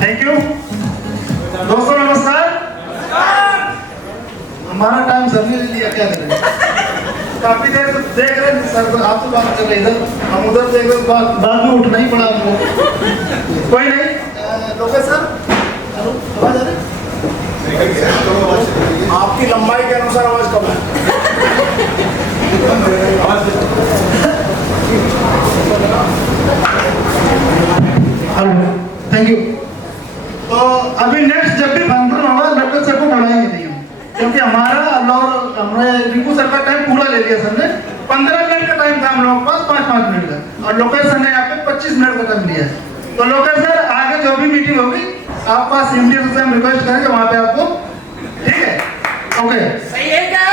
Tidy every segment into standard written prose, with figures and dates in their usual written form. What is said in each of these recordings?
Thank you. दोस्तों नमस्कार। हमारा टाइम सर ने लिया, क्या करें। काफी देर से देख रहे हैं सर, आप तो बात कर रहे इधर, हम उधर देख रहे, बाद में उठना ही पड़ा हमको। कोई नहीं, लोकेश सर हेलो, आवाज आ रही? आपकी लंबाई के अनुसार आवाज कम है। Hello, thank you. तो अभी नेक्स्ट जब भी फंक्शन होगा डॉक्टर सर को बुलाएंगे नहीं हम, क्योंकि हमारा और हमने रिंकू सर का टाइम पूरा ले लिया सर ने। 15 मिनट का टाइम था हम लोगों के पास, 5-5 मिनट का, और लोकेश सर ने यहाँ पे 25 मिनट का टाइम लिया है। तो लोकेश सर आगे जो भी मीटिंग होगी आप पास इमीडिएट से हम रिक्वेस्ट करेंगे वहाँ पे आपको, ठीक है? ओके, सही है क्या?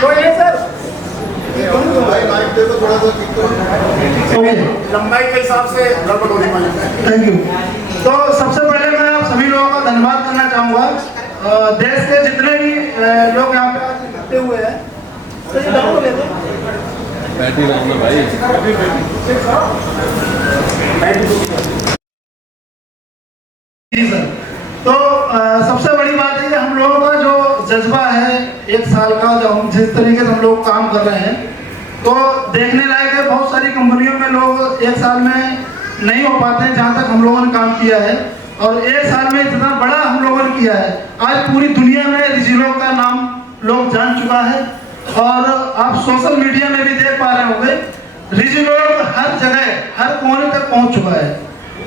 कोई है सर? ओके, लंबाई के हिसाब से गड़बड़ होने वाली है। Thank you. तो सबसे पहले मैं आप सभी लोगों का धन्यवाद करना चाहूँगा। देश के जितने भी लोग यहाँ पे आज इकट्ठे हुए हैं, तो ये डाउन ले दो। जी सर। तो सबसे बड़ी बात है कि हम लोगों का जो जज्बा है 1 साल का, जो हम जिस तरीके से हम लोग काम कर रहे हैं, तो देखने लायक है। बहुत सारी कंपनियों में लोग 1 साल में नहीं हो पाते हैं जहाँ तक हम लोगों ने काम किया है, और 1 साल में इतना बड़ा हम लोगों ने किया है। आज पूरी दुनिया में रिजिलोग का नाम लोग जान चुका है, और आप सोशल मीडिया में भी देख पा रहे होंगे रिजिलोग हर जगह हर कोने तक पहुंच चुका है।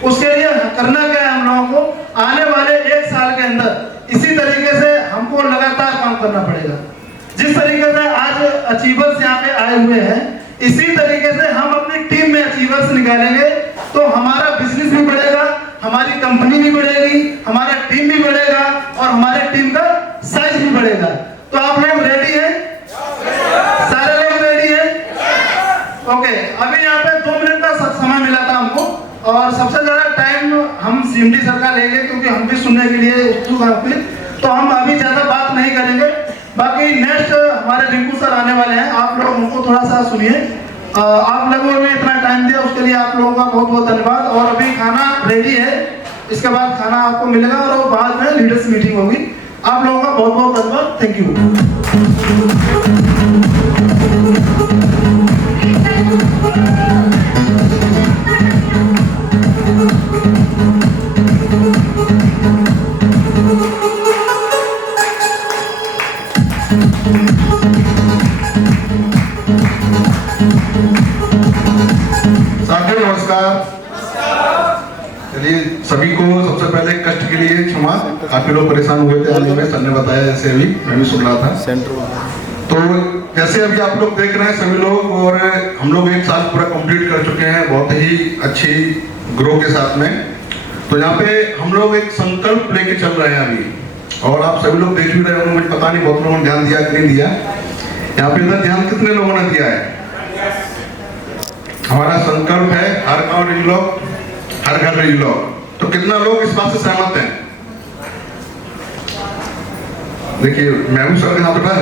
उसके लिए करना क्या है हम लोगों को, आने वाले 1 साल के अंदर इसी तरीके से हमको लगातार काम करना पड़ेगा। जिस तरीके से आज अचीवर्स यहाँ पे आए हुए हैं, इसी तरीके से हम अपनी टीम में अचीवर्स निकालेंगे, तो हमारा बिजनेस भी बढ़ेगा, हमारी कंपनी भी बढ़ेगी, हमारा टीम भी बढ़ेगा, और हमारे टीम का साइज भी बढ़ेगा। तो आप लोग रेडी हैं? सारे लोग रेडी हैं? ओके, अभी यहाँ पे 2 मिनट का समय मिला था हमको, और सबसे ज्यादा टाइम हम सीएमडी सर का लेंगे, क्योंकि हम भी सुनने के लिए उत्सुक हैं। तो हम अभी ज्यादा बात नहीं करेंगे। बाकी नेक्स्ट हमारे रिंकू सर आने वाले हैं, आप लोग उनको थोड़ा सा सुनिए। आप लोगों ने इतना टाइम दिया उसके लिए आप लोगों का बहुत बहुत धन्यवाद। और अभी खाना रेडी है, इसके बाद खाना आपको मिलेगा, और बाद में लीडर्स मीटिंग होगी। आप लोगों का बहुत बहुत धन्यवाद, थैंक यू। नमस्कार। चलिए, सभी को सबसे पहले कष्ट के लिए क्षमा। काफी लोग परेशान हुए थे आने में, सर ने बताया, जैसे अभी मैं भी सुन रहा था। तो जैसे अभी आप लोग देख रहे हैं सभी लोग, और हम लोग 1 साल पूरा कंप्लीट कर चुके हैं बहुत ही अच्छी ग्रो के साथ में। तो यहाँ पे हम लोग एक संकल्प लेके चल रहे हैं अभी, और आप सभी लोग देख भी रहे होंगे, मुझे पता नहीं बहुत लोगों ने ध्यान दिया कि नहीं दिया। यहाँ पे इधर ध्यान कितने लोगों ने दिया है? हमारा संकल्प है हर गांव रिजिलोग, हर घर रिजिलोग। तो कितना लोग इस बात से सहमत हैं? देखिए, महबूब सर के हाथ उठा,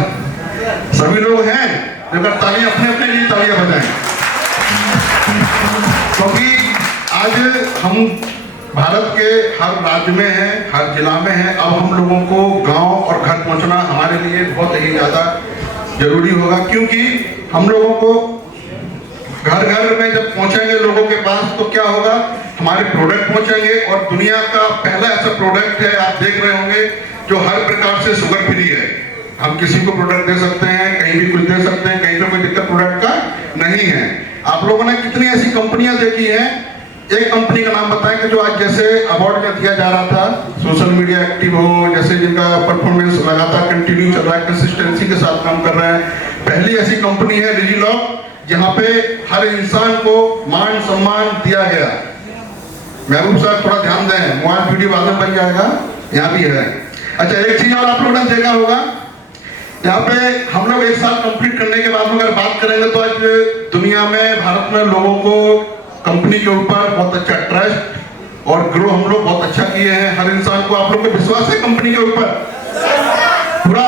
सभी लोग हैं। अगर तालियां अपने अपने लिए तालियां बजाएं, क्योंकि आज हम भारत के हर राज्य में हैं, हर जिला में हैं। अब हम लोगों को गांव और घर पहुंचना हमारे लिए बहुत ही ज्यादा जरूरी होगा, क्योंकि हम लोगों को घर घर में जब पहुंचेंगे लोगों के पास, तो क्या होगा, हमारे प्रोडक्ट पहुंचेंगे। और दुनिया का पहला ऐसा प्रोडक्ट है, आप देख रहे होंगे, जो हर प्रकार से शुगर फ्री है। हम किसी को प्रोडक्ट दे सकते हैं, कहीं भी कुछ दे सकते हैं, कहीं पे कोई दिक्कत प्रोडक्ट का नहीं है। आप लोगों ने कितनी ऐसी कंपनियां देखी हैं? एक कंपनी का नाम बताएं कि जो आज जैसे अवार्ड में दिया जा रहा था, सोशल मीडिया एक्टिव हो, जैसे जिनका परफॉर्मेंस लगातार कंटिन्यू चल रहा है, कंसिस्टेंसी के साथ काम कर रहे हैं। पहली ऐसी कंपनी है रिजिलोग, जहाँ पे हर इंसान को मान सम्मान दिया गया। महबूब साहब थोड़ा ध्यान दें, मोबाइल वीडियो बाद में बन जाएगा, यहाँ भी है। अच्छा, एक चीज और आप लोगों ने देखा होगा, यहाँ पे हम लोग 1 साल कंप्लीट करने के बाद अगर बात करेंगे, तो आज दुनिया में, भारत में लोगों को कंपनी के ऊपर बहुत अच्छा ट्रस्ट और ग्रो हम लोग बहुत अच्छा किए हैं। हर इंसान को, आप लोग को विश्वास है कंपनी के ऊपर पूरा,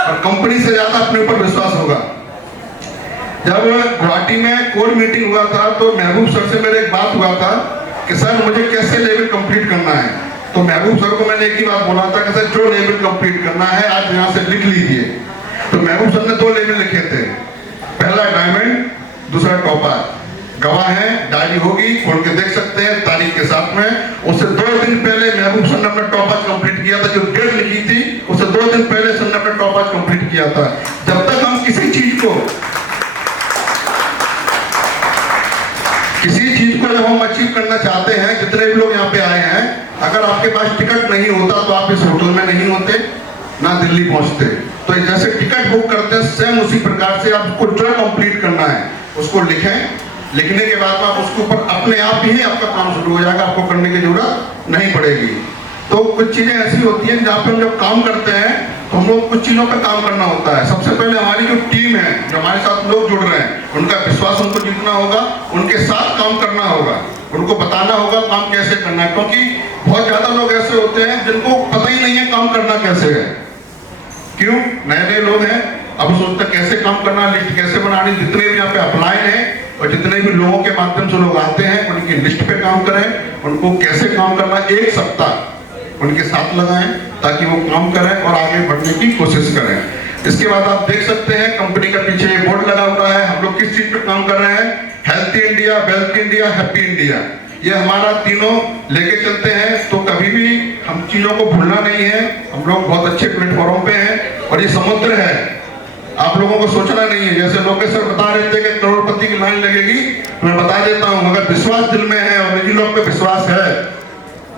और कंपनी से ज्यादा अपने ऊपर विश्वास होगा। जब गुवाहाटी में कोर मीटिंग हुआ था तो महबूब सर से मेरे एक बात हुआ था कि सर मुझे कैसे लेवल कंप्लीट करना है। तो महबूब सर को मैंने एक ही बात बोला था कि सर जो लेवल कंप्लीट करना है आज यहाँ से लिख लीजिए। तो महबूब सर ने 2 लेवल लिखे थे, पहला डायमंड, दूसरा टॉपर। गवाह है, डायरी होगी, खोल के देख सकते हैं तारीख के साथ में। उससे 2 दिन पहले महबूब सर ने अपना टॉपर कंप्लीट किया था, जो डेट लिखी थी उससे 2 दिन पहले सर ने अपना टॉपर कंप्लीट किया था। जब तक हम किसी चीज को जब हम अचीव करना चाहते हैं, जितने भी लोग यहाँ पे आए हैं, अगर आपके पास टिकट नहीं होता तो आप इस होटल में नहीं होते, ना दिल्ली पहुंचते। तो जैसे टिकट बुक करते हैं सेम उसी प्रकार से आपको जो कंप्लीट करना है उसको लिखें। लिखने के बाद आप उसके ऊपर अपने आप ही आपका काम शुरू हो जाएगा, आपको करने की जरूरत नहीं पड़ेगी। तो कुछ चीजें ऐसी होती हैं जहाँ पे हम जब काम करते हैं तो हम लोग कुछ चीजों पर काम करना होता है। सबसे पहले हमारी जो टीम है, जो हमारे साथ लोग जुड़ रहे हैं, उनका विश्वास हमको जीतना होगा, उनके साथ काम करना होगा, उनको बताना होगा काम कैसे करना है। क्योंकि बहुत ज्यादा लोग ऐसे होते हैं जिनको पता ही नहीं है काम करना कैसे है। क्यों? नए नए लोग हैं, अब सोचते कैसे काम करना, लिस्ट कैसे बनानी। जितने भी यहाँ पे अप्लाई है और जितने भी लोगों के माध्यम से लोग आते हैं उनकी लिस्ट पे काम करें, उनको कैसे काम करना 1 सप्ताह उनके साथ लगाएं ताकि वो काम करें और आगे बढ़ने की कोशिश करें। इसके बाद आप देख सकते हैं कंपनी का पीछे एक बोर्ड लगा हुआ है, हम लोग किस चीज पे काम कर रहे हैं। Healthy India, wealth India, happy India, ये हमारा तीनों लेके चलते हैं। तो कभी भी हम चीजों को भूलना नहीं है। हम लोग बहुत अच्छे प्लेटफॉर्म पे हैं और ये समुद्र है, आप लोगों को सोचना नहीं है। जैसे लोकेश सर बता रहे थे कि करोड़पति की लाइन लगेगी, मैं बता देता हूँ, अगर विश्वास दिल में है और निजी लोग पे विश्वास है,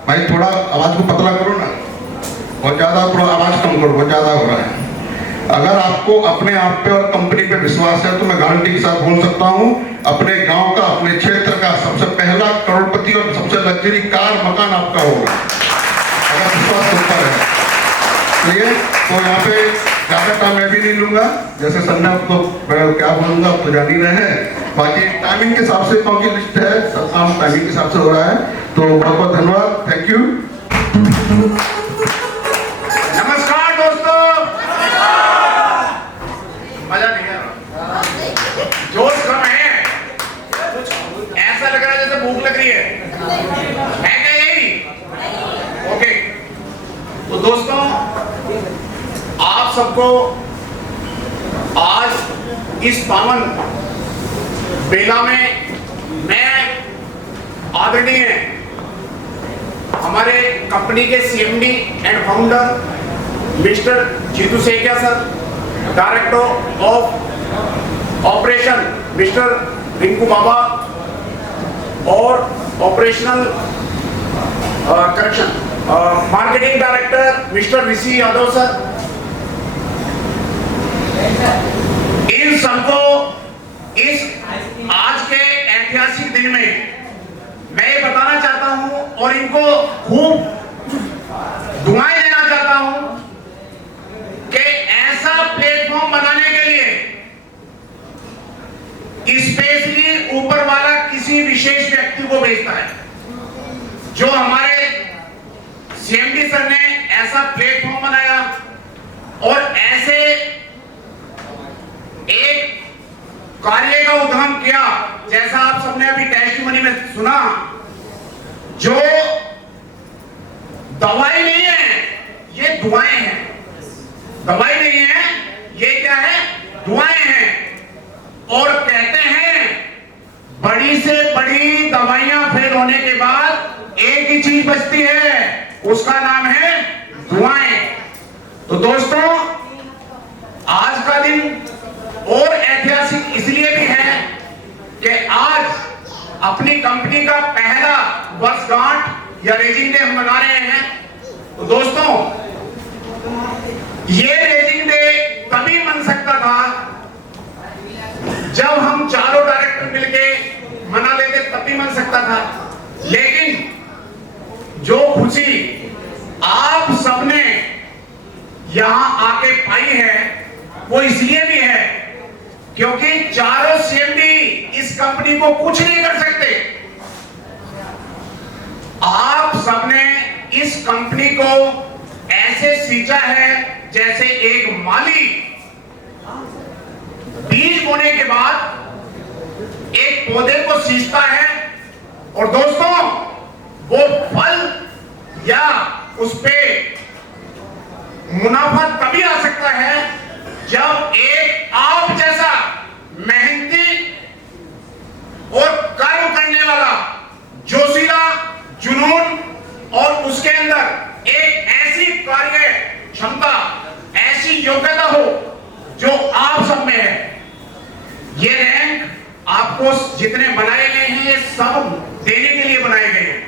भाई थोड़ा आवाज को पतला करो ना, बहुत ज्यादा, थोड़ा आवाज कम करो, बहुत ज्यादा हो रहा है। अगर आपको अपने आप पे और कंपनी पे विश्वास है तो मैं गारंटी के साथ बोल सकता हूँ अपने गांव का, अपने क्षेत्र का सबसे पहला करोड़पति और सबसे लग्जरी कार मकान आपका होगा, अगर विश्वास होता है। तो यहाँ पे ज्यादा टाइम मैं भी नहीं लूंगा, जैसे सर ने आपको क्या बोलूंगा आप तो जान ही रहे हैं। बाकी टाइमिंग के हिसाब से, क्योंकि लिस्ट है, सब काम टाइमिंग के हिसाब से हो रहा है। तो बहुत बहुत धन्यवाद, थैंक यू। नमस्कार दोस्तों, मजा नहीं आ रहा, जोश कम है, ऐसा लग रहा है जैसे भूख लग रही है क्या यही? ओके, तो दोस्तों आप सबको आज इस पावन बेला में मैं आदरणीय हमारे कंपनी के CMD and founder mister Jitu Saikia sir, director of operation mister Rinku Baba और operational correction marketing director mister Rishi Yadav sir, इन सबको इस आज के ऐतिहासिक दिन में मैं ये बताना चाहता हूं और इनको खूब दुआएं देना चाहता हूं कि ऐसा प्लेटफॉर्म बनाने के लिए स्पेशली ऊपर वाला किसी विशेष व्यक्ति को भेजता है। जो हमारे सीएमडी सर ने ऐसा प्लेटफॉर्म बनाया और ऐसे एक कार्य का उद्यम किया, जैसा आप सबने अभी टेस्टिमनी में सुना, जो दवाई नहीं है, ये दुआएं हैं। दवाई नहीं है, ये क्या है? दुआएं हैं। और कहते हैं बड़ी से बड़ी दवाइयां फेल होने के बाद एक ही चीज बचती है, उसका नाम है दुआएं। तो दोस्तों आज का दिन और ऐतिहासिक इसलिए भी है कि आज अपनी कंपनी का पहला वर्षगांठ या रेजिंग डे हम मना रहे हैं। तो दोस्तों ये रेजिंग डे तभी बन सकता था जब हम चारों डायरेक्टर मिलके मना लेते, तभी बन सकता था। लेकिन जो खुशी आप सबने यहां आके पाई है वो इसलिए भी है क्योंकि चारों सीएमडी इस कंपनी को कुछ नहीं कर सकते। आप सबने इस कंपनी को ऐसे सींचा है जैसे एक माली बीज बोने के बाद एक पौधे को सींचता है, और दोस्तों वो फल या उस पे मुनाफा तभी आ सकता है जब एक आप जैसा मेहनती और कर्म करने वाला, जोशीला, जुनून और उसके अंदर एक ऐसी कार्य क्षमता, ऐसी योग्यता हो जो आप सब में है। ये रैंक आपको जितने बनाए गए हैं, ये सब देने के लिए बनाए गए हैं।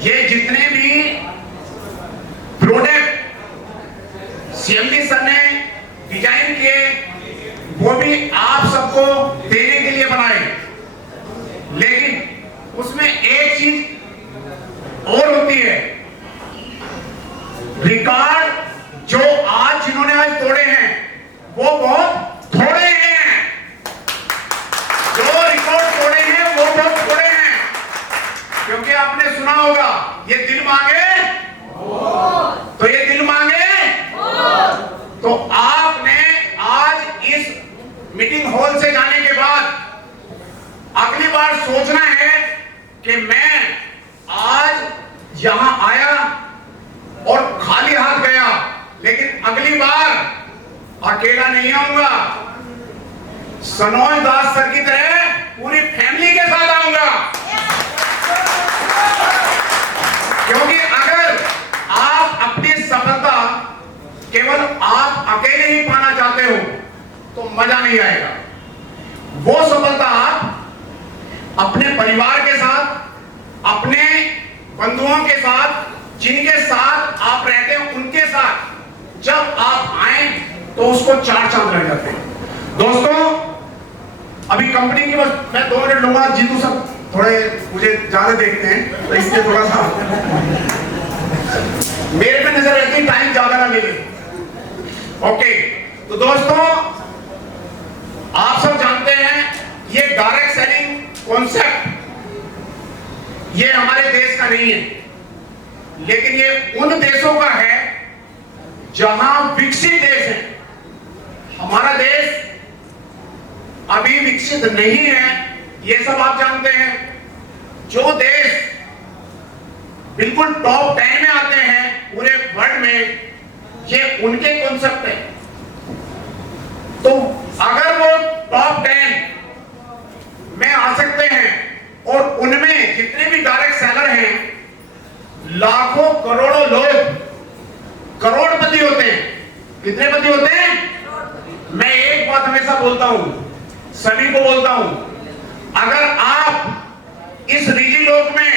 ये जितने भी प्रोडक्ट सीएमडी सर ने डिजाइन किए, वो भी आप सबको देने के लिए बनाए। लेकिन उसमें एक चीज और होती है, रिकॉर्ड जो आज जिन्होंने आज तोड़े हैं वो बहुत थोड़े हैं। जो रिकॉर्ड तोड़े हैं वो बहुत थोड़े हैं, क्योंकि आपने सुना होगा, ये दिल मांगे तो ये दिल मांगे। तो आपने आज इस मीटिंग हॉल से जाने के बाद अगली बार सोचना है कि मैं आज यहां आया और खाली हाथ गया, लेकिन अगली बार अकेला नहीं आऊंगा, सनोज दास सर की तरह पूरी फैमिली के साथ आऊंगा। क्योंकि अगर आप अपनी सफलता केवल आप अकेले ही पाना चाहते हो तो मजा नहीं आएगा। वो सफलता आप अपने परिवार के साथ, अपने बंधुओं के साथ, जिनके साथ आप रहते हैं उनके साथ जब आप आए तो उसको चार चांद लग जाते हैं। दोस्तों अभी कंपनी की बस मैं 2 मिनट लूंगा, जीतू सब थोड़े मुझे ज्यादा देखते हैं तो इसलिए थोड़ा सा मेरे पे नजर रहती है, टाइम ज्यादा ना मिले। ओके, तो दोस्तों आप सब जानते हैं ये डायरेक्ट सेलिंग कॉन्सेप्ट ये हमारे देश का नहीं है, लेकिन ये उन देशों का है जहां विकसित देश है। हमारा देश अभी विकसित नहीं है, ये सब आप जानते हैं। जो देश बिल्कुल टॉप 10 में आते हैं पूरे वर्ल्ड में, ये उनके कॉन्सेप्ट है। तो अगर वो टॉप 10 में आ सकते हैं और उनमें जितने भी डायरेक्ट सेलर हैं, लाखों करोड़ों लोग करोड़पति होते हैं। कितने पति होते हैं? मैं एक बात हमेशा बोलता हूं, सभी को बोलता हूं, अगर आप इस रिजी लोक में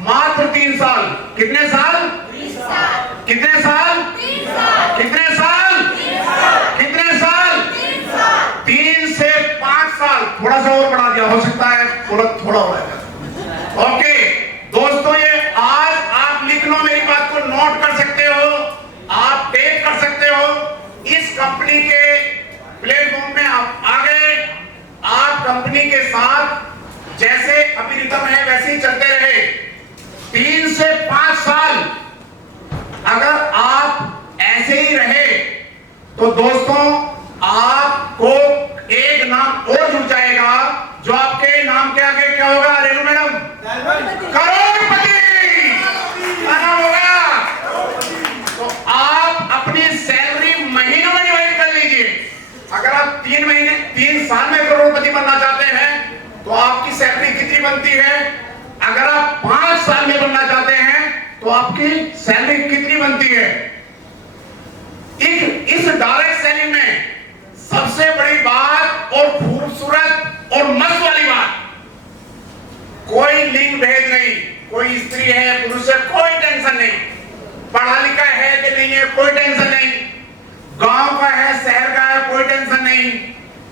मात्र 3 साल, कितने साल? 3 साल। कितने साल? 3 साल। कितने साल? 3 साल। कितने साल? 3 साल। 3 से 5 साल, थोड़ा सा और बढ़ा दिया, हो सकता है थोड़ा हो जाएगा। ओके दोस्तों, ये आज आप लिख लो, मेरी बात को नोट कर सकते हो, आप टेक कर सकते हो। इस कंपनी के प्लेटफॉर्म में आप आ गए, आप कंपनी के साथ जैसे अभी रिदम है वैसे ही चलते रहे। 3 से 5 साल अगर आप ऐसे ही रहे तो दोस्तों आपको एक नाम और जुड़ जाएगा, जो आपके नाम के आगे क्या होगा रेणु मैडम? करोड़पति नाम होगा। तो आप अपनी सैलरी महीनों में डिवाइड कर लीजिए। अगर आप 3 साल में करोड़पति बनना चाहते हैं तो आपकी सैलरी कितनी बनती है? अगर आप 5 साल में बनना चाहते हैं तो आपकी सैलरी कितनी बनती है? इस डायरेक्ट सेलिंग में सबसे बड़ी बात और खूबसूरत और मस्त वाली बात, कोई लिंग भेद नहीं, कोई स्त्री है पुरुष है कोई टेंशन नहीं, पढ़ा लिखा है कि नहीं है कोई टेंशन नहीं, गांव का है शहर का है कोई टेंशन नहीं,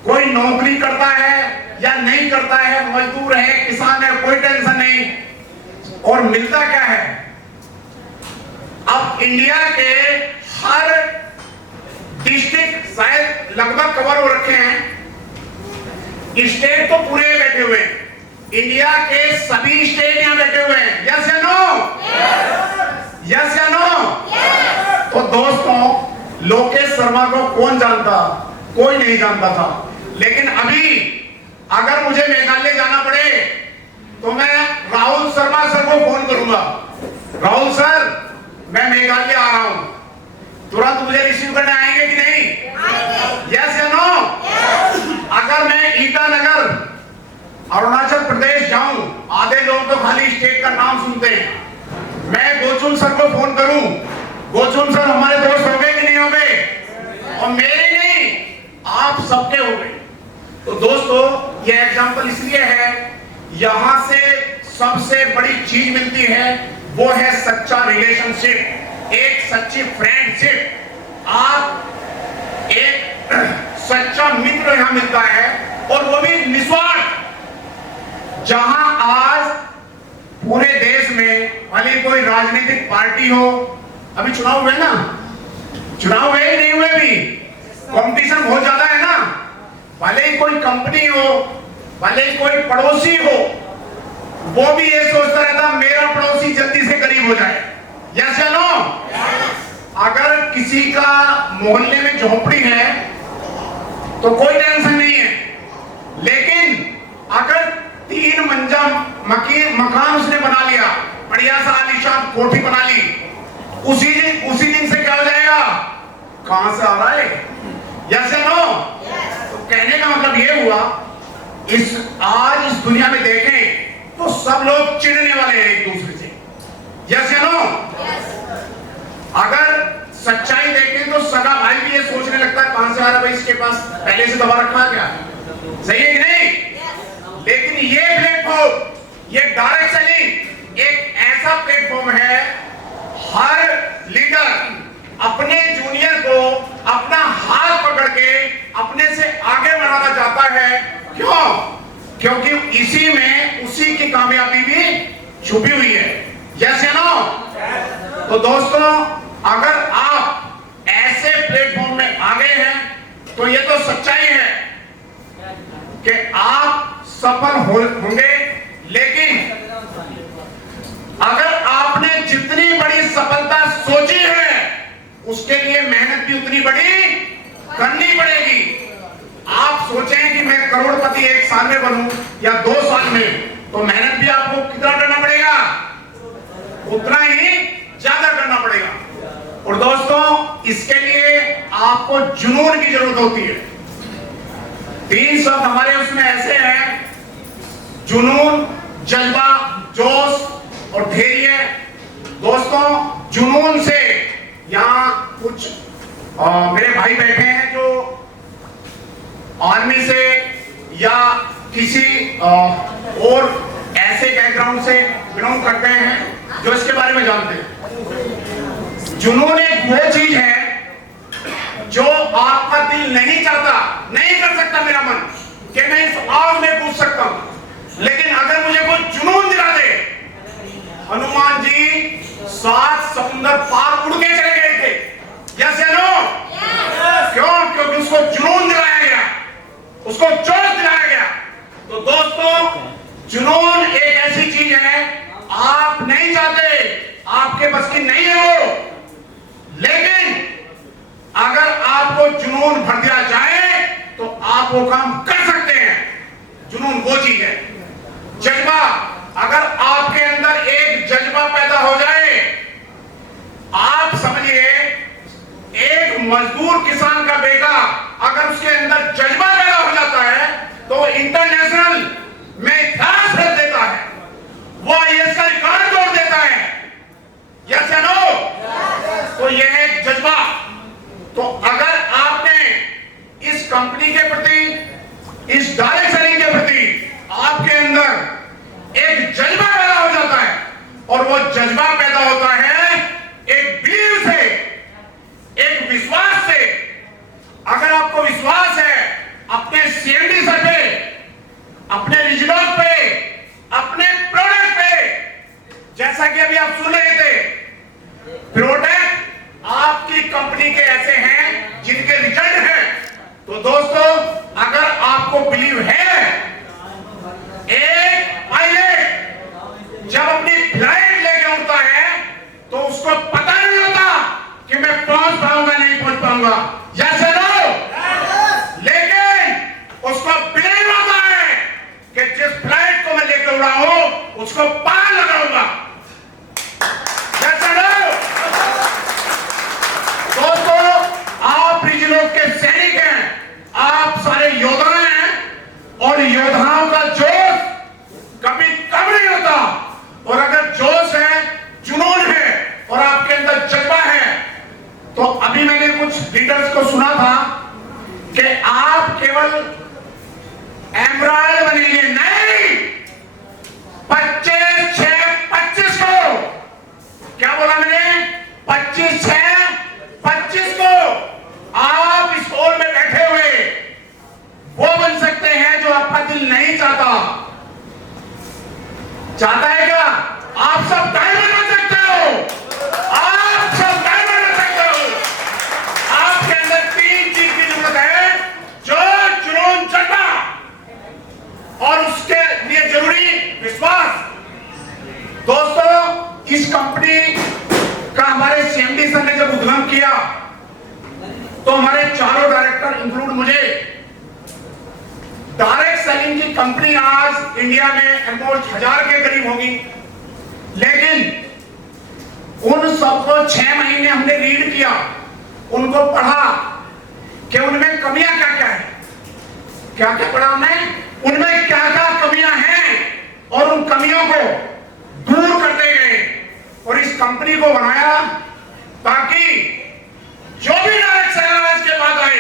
कोई नौकरी करता है या नहीं करता है, मजदूर है किसान है कोई टेंशन नहीं। और मिलता क्या है? अब इंडिया के हर डिस्ट्रिक्ट शायद लगभग कवर हो रखे हैं, स्टेट तो पूरे बैठे हुए हैं, इंडिया के सभी स्टेट यहां बैठे हुए हैं। यस या नो? यस या नो? तो दोस्तों लोकेश शर्मा को कौन जानता, कोई नहीं जानता था। लेकिन अभी अगर मुझे मेघालय जाना पड़े तो मैं राहुल शर्मा सर को फोन करूंगा, राहुल सर मैं मेघालय आ रहा हूं, तुरंत मुझे रिसीव करने आएंगे कि नहीं? यस या नो? अगर मैं ईटानगर अरुणाचल प्रदेश जाऊं, आधे लोग तो खाली स्टेट का नाम सुनते हैं, मैं गोचुन सर को फोन करूं, गोचुन सर हमारे दोस्त हो गए कि नहीं हो गए? और मेरे नहीं, आप सबके हो गए। तो दोस्तों ये एग्जांपल इसलिए है, यहां से सबसे बड़ी चीज मिलती है वो है सच्चा रिलेशनशिप, एक सच्ची फ्रेंडशिप। आप एक सच्चा मित्र यहां मिलता है और वो भी निस्वार्थ। जहां आज पूरे देश में भले कोई राजनीतिक पार्टी हो, अभी चुनाव हुए ना, चुनाव हुए नहीं हुए भी, कंपटीशन बहुत ज्यादा है ना, भले ही कोई कंपनी हो, भले ही कोई पड़ोसी हो, वो भी ये सोचता रहता मेरा पड़ोसी जल्दी से करीब हो जाए। यस या नो? अगर किसी का मोहल्ले में झोपड़ी है तो कोई टेंशन नहीं है, लेकिन अगर 3 मंजिल मकान उसने बना लिया, बढ़िया सा आलीशान कोठी बना ली, उसी दिन से क्या हो जाएगा, कहां से आ रहा है? यस या नो? तो कहने का मतलब ये हुआ, आज इस दुनिया में देखें तो सब लोग चिढ़ने वाले हैं एक दूसरे से। यस या नो? अगर सच्चाई देखें तो सगा भाई भी ये सोचने लगता है कहां से आ रहा भाई, इसके पास पहले से दबा रखा है क्या? सही है कि नहीं? लेकिन ये प्लेटफॉर्म, ये डायरेक्ट सेलिंग एक ऐसा प्लेटफॉर्म है, हर लीडर अपने जूनियर को अपना हाथ पकड़ के अपने से आगे बढ़ाना चाहता है। क्यों? क्योंकि इसी में उसी की कामयाबी भी छुपी हुई है। यस या नो? तो दोस्तों अगर आप ऐसे प्लेटफॉर्म में आ गए हैं तो ये तो सच्चाई है कि आप सफल होंगे, लेकिन अगर आपने जितनी बड़ी सफलता सोची है उसके लिए मेहनत भी उतनी बड़ी करनी पड़ेगी। आप सोचें कि मैं करोड़पति 1 साल में बनूं या 2 साल में, तो मेहनत भी आपको कितना करना पड़ेगा, उतना ही ज्यादा करना पड़ेगा। और दोस्तों इसके लिए आपको जुनून की जरूरत होती है। 3 शब्द हमारे उसमें ऐसे हैं, जुनून, जज्बा, जोश और धैर्य। दोस्तों जुनून से यहाँ कुछ मेरे भाई बैठे हैं जो आर्मी से या किसी और ऐसे बैकग्राउंड से बिलोंग करते हैं जो इसके बारे में जानते हैं। जुनून एक वो चीज है जो आपका दिल नहीं चाहता, नहीं कर सकता मेरा मन कि मैं इस आग में कूद सकता हूं, लेकिन अगर मुझे कोई जुनून दिला दे, हनुमान जी 7 समुद्र पार उड़ के चले गए थे। यस या नो? क्यों? क्योंकि उसको जुनून दिलाया गया, उसको जोश दिलाया गया। तो दोस्तों जुनून एक ऐसी चीज है, आप नहीं चाहते, आपके बस की नहीं है वो, लेकिन अगर आपको जुनून भर दिया जाए तो आप वो काम कर सकते हैं। जुनून वो चीज है। जज्बा, अगर आपके अंदर एक जज्बा पैदा हो जाए, आप समझिए एक मजदूर किसान का बेटा अगर उसके अंदर जज्बा पैदा हो जाता है तो इंटरनेशनल में इतिहास रच देता है, वो आईएएस का रिकॉर्ड तोड़ देता है। यस या नो? तो यह है जज्बा। तो अगर आपने इस कंपनी के प्रति, इस डायरेक्ट सेलिंग के प्रति आपके अंदर एक जज्बा पैदा हो जाता है, और वो जज्बा पैदा होता है एक बिलीव से, एक विश्वास से। अगर आपको विश्वास है अपने सीएम योद्धाओं का जोश कभी कम नहीं होता। और अगर जोश है, जुनून है और आपके अंदर जज्बा है, तो अभी मैंने कुछ लीडर्स को सुना था कि आप केवल एमराल्ड बनेंगे, नहीं, 25/6/25 को, क्या बोला मैंने, 25/6/25 को आप इस हॉल में बैठे हुए वो बन सकते हैं जो आपका दिल नहीं चाहता है क्या? आप सब डायमंड बन सकते हो, आप सब डायमंड बन सकते हो। आपके अंदर 3 चीज की जरूरत है, जोश, जुनून, जज्बा, और उसके लिए जरूरी विश्वास। दोस्तों, इस कंपनी का हमारे सीएमडी सर ने जब उद्घाटन किया तो हमारे चारों डायरेक्टर इंक्लूड मुझे, डायरेक्ट सेलिंग की कंपनी आज इंडिया में ऑलमोस्ट 1000 के करीब होगी, लेकिन उन सबको 6 महीने हमने रीड किया, उनको पढ़ा कि उनमें कमियां क्या क्या है, क्या क्या पढ़ा हमने, उनमें क्या क्या कमियां हैं और उन कमियों को दूर करते गए और इस कंपनी को बनाया ताकि जो भी डायरेक्ट सेलर के बाद आए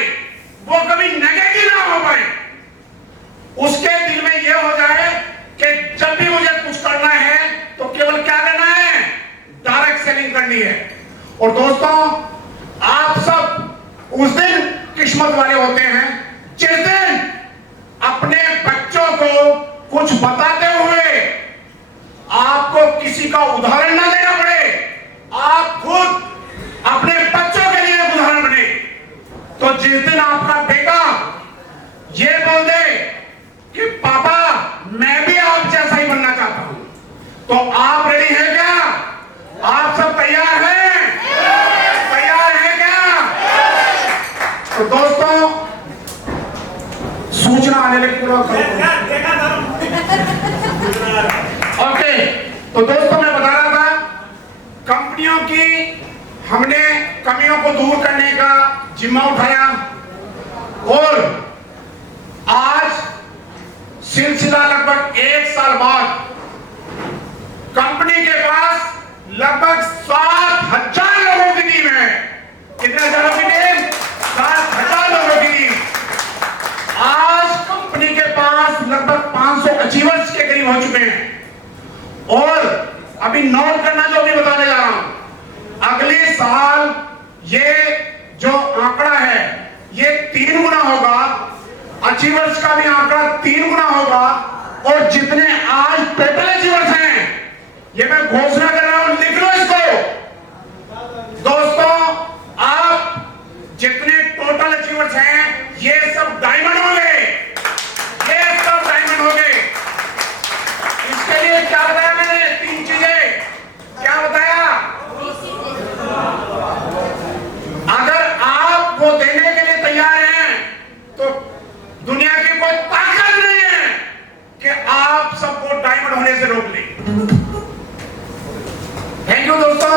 वो कभी नेगेटिव ना हो पाए, उसके दिल में यह हो जाए कि जब भी मुझे कुछ करना है तो केवल क्या करना है, डायरेक्ट सेलिंग करनी है। और दोस्तों, आप सब उस दिन किस्मत वाले होते हैं जिस दिन अपने बच्चों को कुछ बताते हुए आपको किसी का उदाहरण ना देना पड़े, आप खुद अपने बच्चों के लिए उदाहरण बने। तो जिस दिन आपका बेटा ये बोल दे कि पापा मैं भी आप जैसा ही बनना चाहता हूं, तो आप रेडी हैं क्या? आप सब तैयार हैं? तैयार हैं क्या? तो दोस्तों, सूचना आने लगी ओके। तो दोस्तों, मैं बता रहा था कंपनियों की हमने कमियों को दूर करने का जिम्मा उठाया और आज सिलसिला लगभग 1 साल बाद कंपनी के पास लगभग 7,000 लोगों की टीम है। कितने हजारों की टीम? 7,000 लोगों की टीम। आज कंपनी के पास लगभग 500 अचीवर्स के करीब हो चुके हैं। और अभी नोट करना जो भी बताने जा रहा हूं, अगले साल ये जो आंकड़ा है ये 3 गुना होगा, अचीवर्स का भी आंकड़ा 3 गुना होगा, और जितने आज टोटल अचीवर्स हैं, ये मैं घोषणा कर रहा हूं, लिख लो इसको। दोस्तों, आप जितने टोटल अचीवर्स हैं ये सब डायमंड होंगे, ये सब डायमंड होंगे। इसके लिए क्या बताया मैंने? 3 चीजें क्या बताया? अगर आप वो देने के लिए तैयार हैं तो दुनिया की कोई ताकत नहीं है कि आप सबको डायमंड होने से रोक ले। थैंक यू दोस्तों।